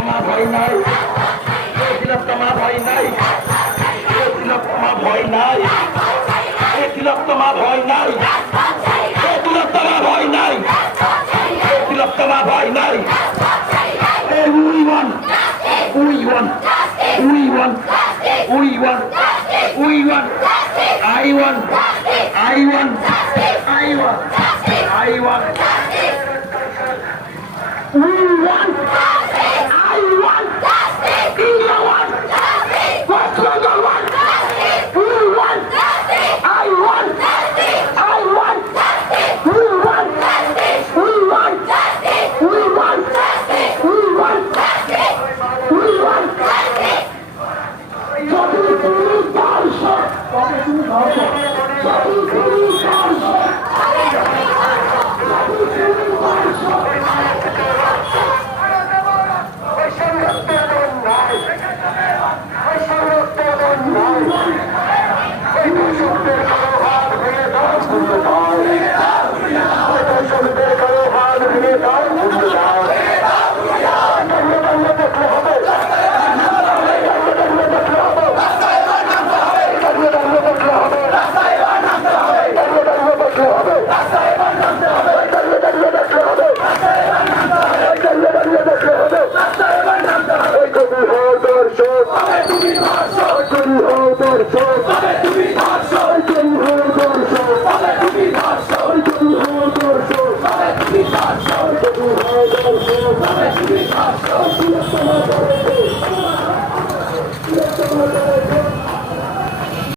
তিলোত্তমা ভয় নাই, তিলোত্তমা ভয় নাই, তিলোত্তমা ভয় নাই, তিলোত্তমা ভয় নাই, তিলোত্তমা ভয় নাই, তিলোত্তমা ভয় নাই। We want, we want, we want, we want, we want, I want, I want, I want, I want. We want, I want, India want, West Bengal want, we want, I want, I want, we want, we want, we want, we want, we want. যদি তুমি পারছো, তবে তুমি ধরছো, যদি তুমি পারছো, যদি তুমি পারছো। Come on,